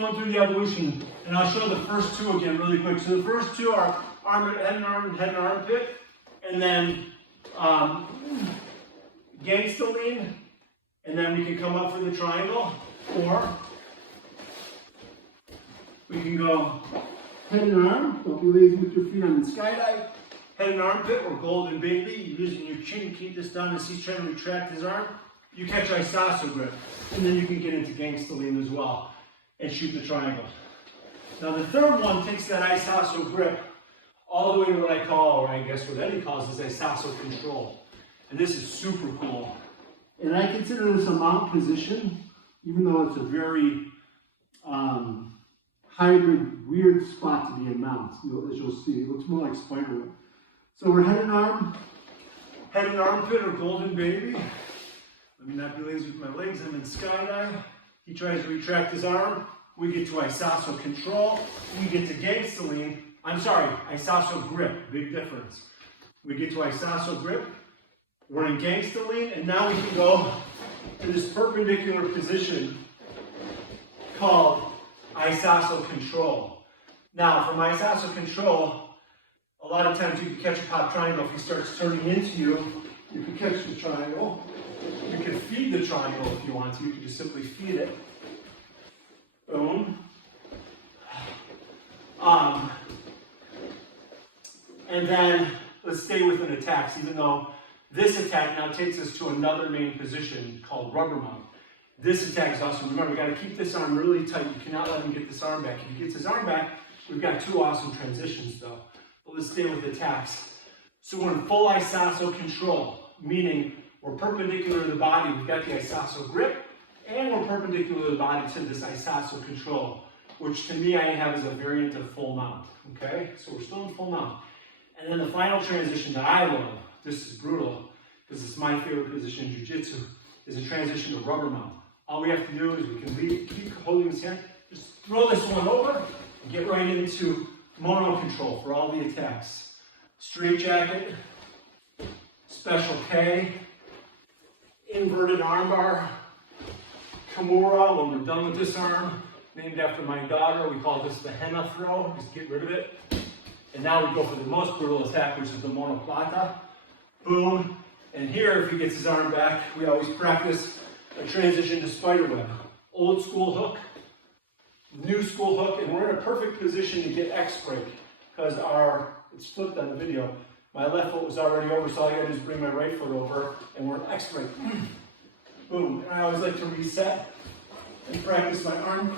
going through the evolution, and I'll show the first two again really quick. So the first two are head and armpit, and then gangsta lean, and then we can come up for the triangle, or we can go head and arm. Don't be lazy with your feet on the skydive. Head and armpit or golden baby. You're using your chin to keep this down as he's trying to retract his arm. You catch Isosco grip, and then you can get into gangsta lean as well and shoot the triangle. Now the third one takes that Isosco grip all the way to what I call, or I guess what Eddie calls, is Isosco control. And this is super cool. And I consider this a mount position, even though it's a very hybrid, weird spot to be in mount, as you'll see. It looks more like Spider-Man. So we're head and armpit or golden baby. Let me not be lazy with my legs. I'm in skydive. He tries to retract his arm. We get to Isosco control. We get to gangsta lean. I'm sorry, Isosco grip. Big difference. We get to Isosco grip. We're in gangsta lean, and now we can go to this perpendicular position called Isosco control. Now, from Isosco control, a lot of times you can catch a pop triangle. If he starts turning into you, you can catch the triangle. You can feed the triangle if you want to. You can just simply feed it. Boom. And then let's stay within attacks, even though this attack now takes us to another main position called rubber mount. This attack is awesome. Remember, we've got to keep this arm really tight. You cannot let him get this arm back. If he gets his arm back, we've got two awesome transitions though. But let's stay with attacks. So we're in full Isosco control, meaning we're perpendicular to the body. We've got the Isosco grip, and we're perpendicular to the body to this Isosco control, which to me I have as a variant of full mount. Okay, so we're still in full mount. And then the final transition that I love, this is brutal, because it's my favorite position in Jiu-Jitsu, is a transition to rubber mount. All we have to do is we can keep holding this hand, just throw this one over, and get right into mono control for all the attacks. Straight jacket, special K, inverted armbar, Kimura when we're done with this arm, named after my daughter. We call this the henna throw, just get rid of it. And now we go for the most brutal attack, which is the monoplata. Boom. And here, if he gets his arm back, we always practice a transition to spiderweb. Old school hook, new school hook, and we're in a perfect position to get X break because it's flipped on the video. My left foot was already over, so all I gotta do is bring my right foot over, and we're in X break. Boom. And I always like to reset and practice my arm curl.